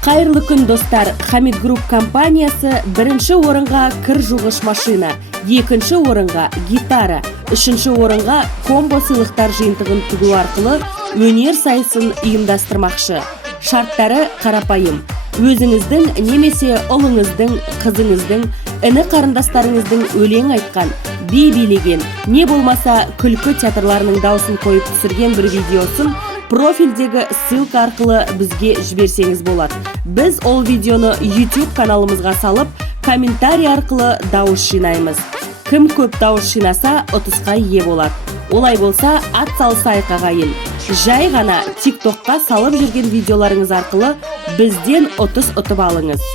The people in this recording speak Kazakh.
Қайырлы күн достар, Хамид Груп компаниясы бірінші орынға кір жуғыш машина, екінші орынға гитара, үшінші орынға комбо сыйлықтар жиынтығын тігу арқылы өнер сайысын ұйымдастырмақшы. Шарттары қарапайым. Өзіңіздің немесе ұлыңыздың, қызыңыздың, іні қарындастарыңыздың өлең айтқан, би билеген, не болмаса күлкі театрларының дауысын қойып түсірген бір видеосын профильдегі ссылка арқылы бізге жіберсеңіз болады. Біз ол видеоны YouTube каналымызға салып, комментарий арқылы дауыс жинаймыз. Кім көп дауыс жинаса, ұтысқа ие болады. Олай болса, ат салысайық ағайын. Жай ғана TikTokқа салып жүрген видеоларыңыз арқылы бізден ұтыс ұтып алыңыз.